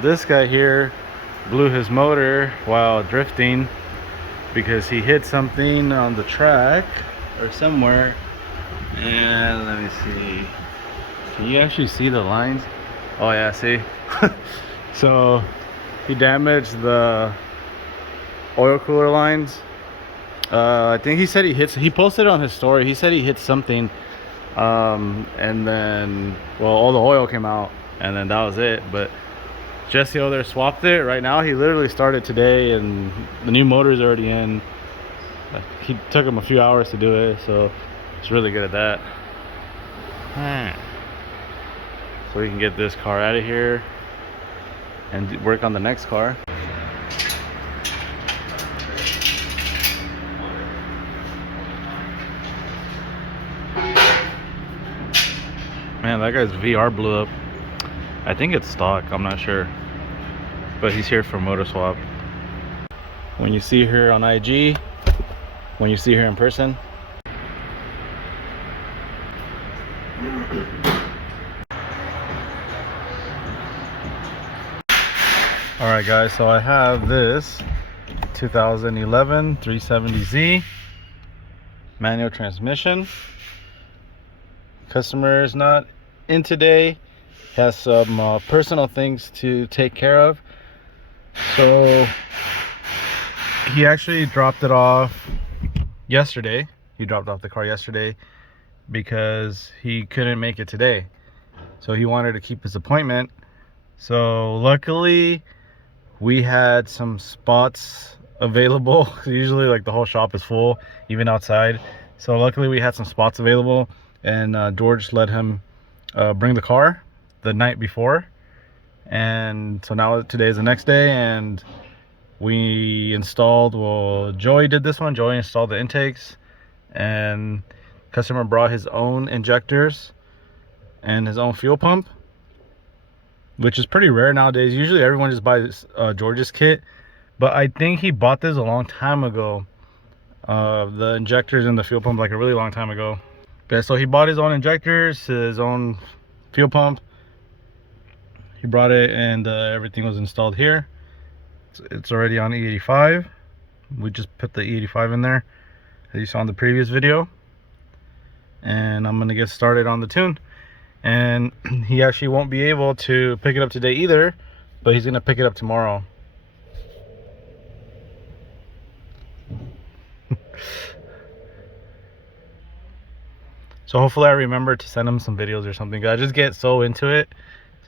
This guy here blew his motor while drifting because he hit something on the track or somewhere. And let me see. Can you actually see the lines? Oh yeah, see? So he damaged the oil cooler lines. I think he said he posted on his story, he said he hit something, and then, well, all the oil came out, and then that was it. But Jesse over there swapped it right now. He literally started today, and the new motor's already in. He took him a few hours to do it, so he's really good at that. So we can get this car out of here and work on the next car. Man, that guy's VR blew up. I think it's stock, I'm not sure. But he's here for motor swap. When you see her on IG, when you see her in person. Alright guys, so I have this 2011 370Z manual transmission. Customer is not in today, has some personal things to take care of, so he actually dropped it off yesterday. He dropped off the car yesterday because he couldn't make it today, so he wanted to keep his appointment. So luckily we had some spots available. Usually like the whole shop is full, even outside, so luckily we had some spots available, and George let him bring the car the night before. And so now today is the next day, and we installed, well, Joey did this one. Joey installed the intakes, and customer brought his own injectors and his own fuel pump, which is pretty rare nowadays. Usually everyone just buys George's kit, but I think he bought this a long time ago, the injectors and the fuel pump, like a really long time ago. Okay, so he bought his own injectors, his own fuel pump. He brought it, and everything was installed here. It's already on E85. We just put the E85 in there, as you saw in the previous video. And I'm gonna get started on the tune. And he actually won't be able to pick it up today either, but he's gonna pick it up tomorrow. So hopefully I remember to send him some videos or something. I just get so into it.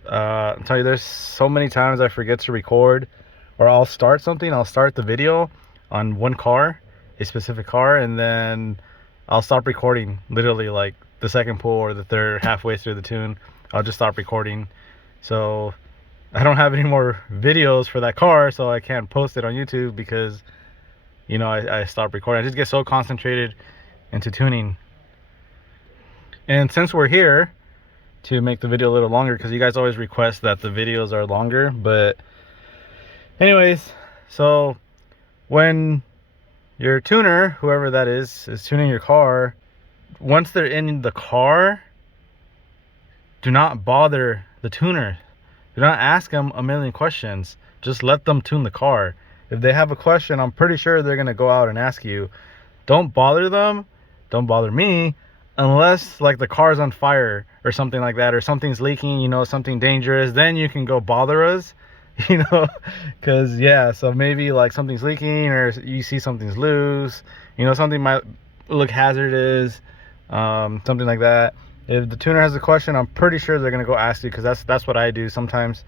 I'm telling you, there's so many times I forget to record, or I'll start something, I'll start the video on one car, a specific car, and then I'll stop recording literally like the second pull or the third, halfway through the tune. I'll just stop recording. So I don't have any more videos for that car, so I can't post it on YouTube because, you know, I stopped recording. I just get so concentrated into tuning. And since we're here to make the video a little longer, because you guys always request that the videos are longer, but anyways, so when your tuner, whoever that is tuning your car, once they're in the car, do not bother the tuner. Do not ask them a million questions. Just let them tune the car. If they have a question, I'm pretty sure they're gonna go out and ask you. Don't bother them, don't bother me, unless like the car's on fire or something like that, or something's leaking, you know, something dangerous, then you can go bother us, you know, because yeah, so maybe like something's leaking, or you see something's loose, you know, something might look hazardous, something like that. If the tuner has a question, I'm pretty sure they're gonna go ask you, because that's what I do sometimes.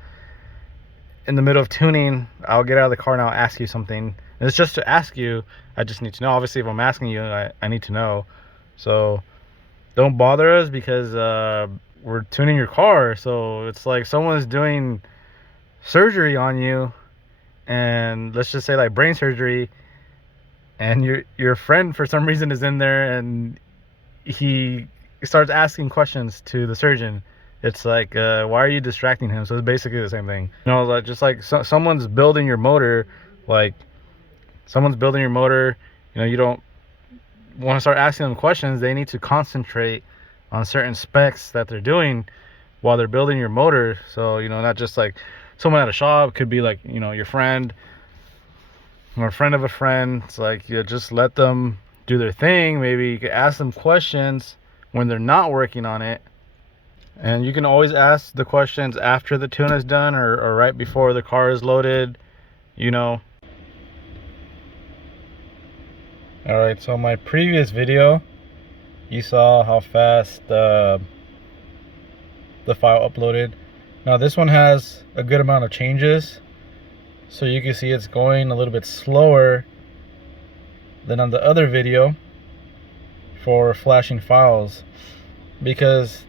In the middle of tuning, I'll get out of the car and I'll ask you something, and it's just to ask you. I just need to know. Obviously if I'm asking you, I need to know. So don't bother us, because we're tuning your car. So it's like someone's doing surgery on you, and let's just say like brain surgery, and your friend for some reason is in there, and he starts asking questions to the surgeon. It's like, why are you distracting him? So it's basically the same thing, you know, like, just like someone's building your motor, like someone's building your motor, you know, you don't want to start asking them questions. They need to concentrate on certain specs that they're doing while they're building your motor. So, you know, not just like someone at a shop, could be like, you know, your friend or a friend of a friend. It's like, you just let them do their thing. Maybe you could ask them questions when they're not working on it. And you can always ask the questions after the tune is done, or right before the car is loaded, you know. All right, so my previous video, you saw how fast the file uploaded. Now this one has a good amount of changes, so you can see it's going a little bit slower than on the other video for flashing files, because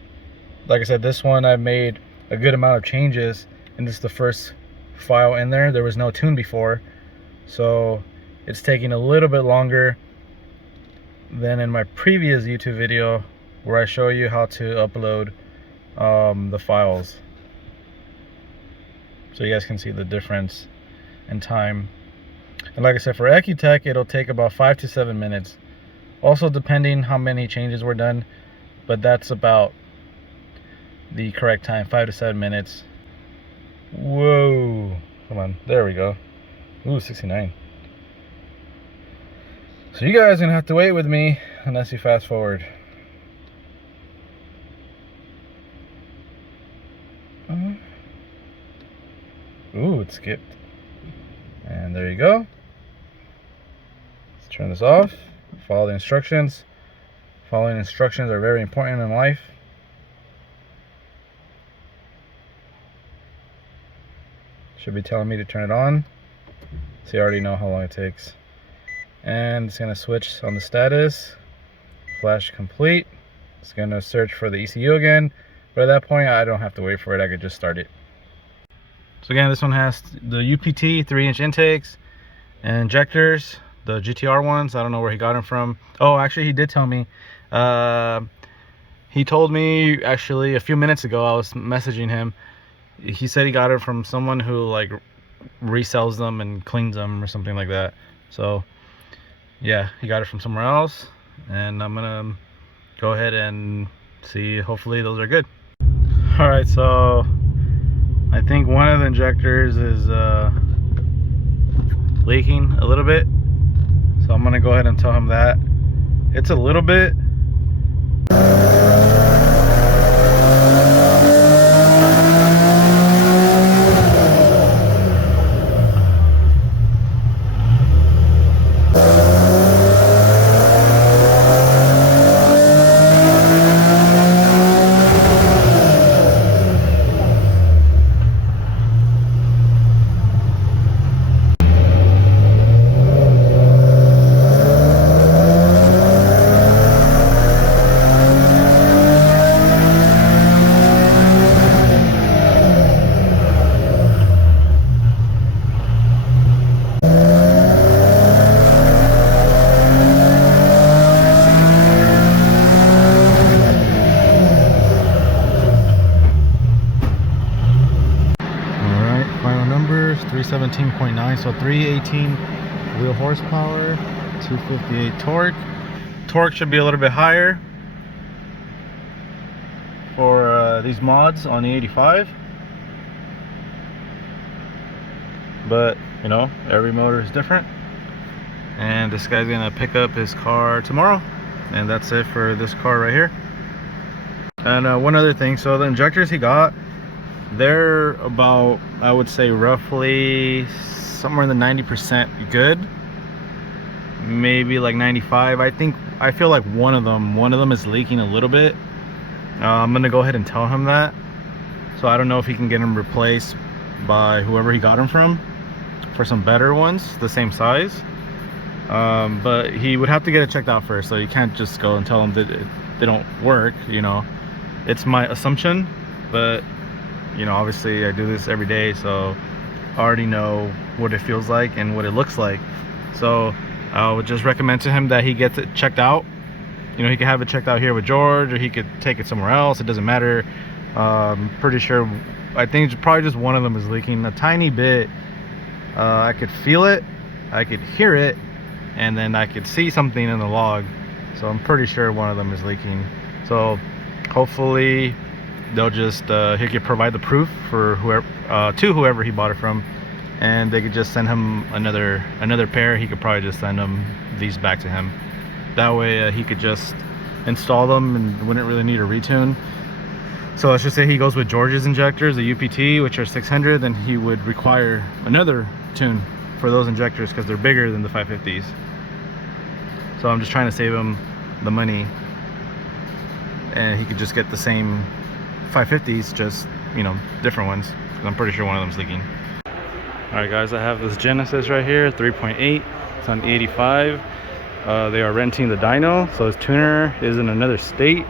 like I said, this one I made a good amount of changes, and this is the first file in there. There was no tune before, so it's taking a little bit longer than in my previous YouTube video where I show you how to upload the files, so you guys can see the difference in time. And like I said, for Ecutech, it'll take about 5 to 7 minutes, also depending how many changes were done, but that's about the correct time, 5 to 7 minutes. Whoa, come on, there we go. Ooh, 69. So you guys are gonna have to wait with me unless you fast forward. Ooh, it skipped. And there you go. Let's turn this off. Follow the instructions. Following instructions are very important in life. Should be telling me to turn it on. So you already know how long it takes. And it's gonna switch on the status. Flash complete. It's gonna search for the ECU again. But at that point, I don't have to wait for it. I could just start it. So again, this one has the UPT 3-inch intakes and injectors, the GTR ones. I don't know where he got them from. Oh, actually, he did tell me. He told me actually a few minutes ago. I was messaging him. He said he got it from someone who like resells them and cleans them or something like that. So yeah, he got it from somewhere else, and I'm gonna go ahead and see. Hopefully those are good. All right, so I think one of the injectors is leaking a little bit, so I'm gonna go ahead and tell him that. It's a little bit. Alright, final numbers, 317.9, so 318 wheel horsepower, 258 torque. Torque should be a little bit higher for these mods on the 85, but you know, every motor is different. And this guy's gonna pick up his car tomorrow, and that's it for this car right here. And one other thing, so the injectors he got, they're about, I would say roughly somewhere in the 90% good, maybe like 95. I feel like one of them is leaking a little bit. I'm gonna go ahead and tell him that, so I don't know if he can get them replaced by whoever he got them from for some better ones the same size. But he would have to get it checked out first, so you can't just go and tell him that they don't work, you know. It's my assumption, but you know, obviously I do this every day, so I already know what it feels like and what it looks like. So I would just recommend to him that he gets it checked out. You know, he can have it checked out here with George, or he could take it somewhere else. It doesn't matter. Pretty sure, I think it's probably just one of them is leaking a tiny bit. I could feel it, I could hear it, and then I could see something in the log. So I'm pretty sure one of them is leaking. So hopefully they'll just he could provide the proof for whoever to whoever he bought it from, and they could just send him another pair. He could probably just send them these back to him. That way he could just install them and wouldn't really need a retune. So let's just say he goes with George's injectors, the UPT, which are 600, then he would require another tune for those injectors because they're bigger than the 550s. So I'm just trying to save him the money, and he could just get the same 550s, just, you know, different ones. I'm pretty sure one of them's leaking. All right, guys, I have this Genesis right here, 3.8. It's on 85. They are renting the dyno, so his tuner is in another state.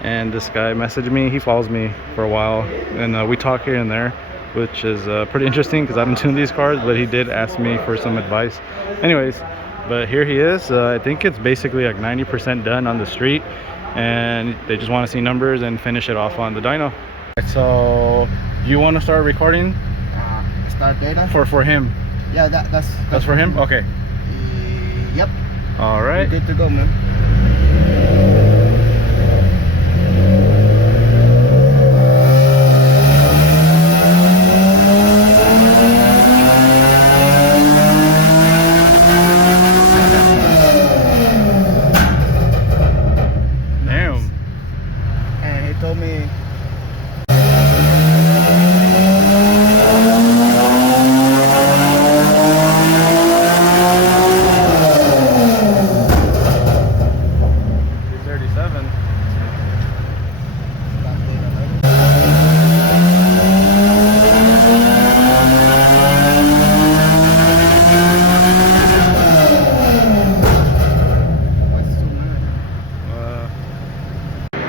And this guy messaged me. He follows me for a while, and we talk here and there, which is pretty interesting because I haven't tuned these cars, but he did ask me for some advice. Anyways, but here he is. I think it's basically like 90% done on the street, and they just want to see numbers and finish it off on the dyno. So you want to start recording? Start data for him? Yeah, that's for him. Okay. Yep. All right. You're good to go, man. Damn. And he told me.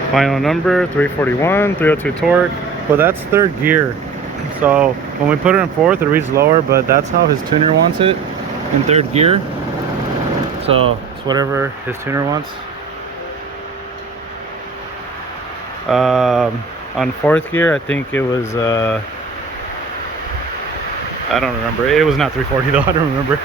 Final number 341, 302 torque. Well, that's third gear, so when we put it in fourth it reads lower, but that's how his tuner wants it, in third gear. So it's whatever his tuner wants. On fourth gear I think it was I don't remember. It was not 340 though. I don't remember.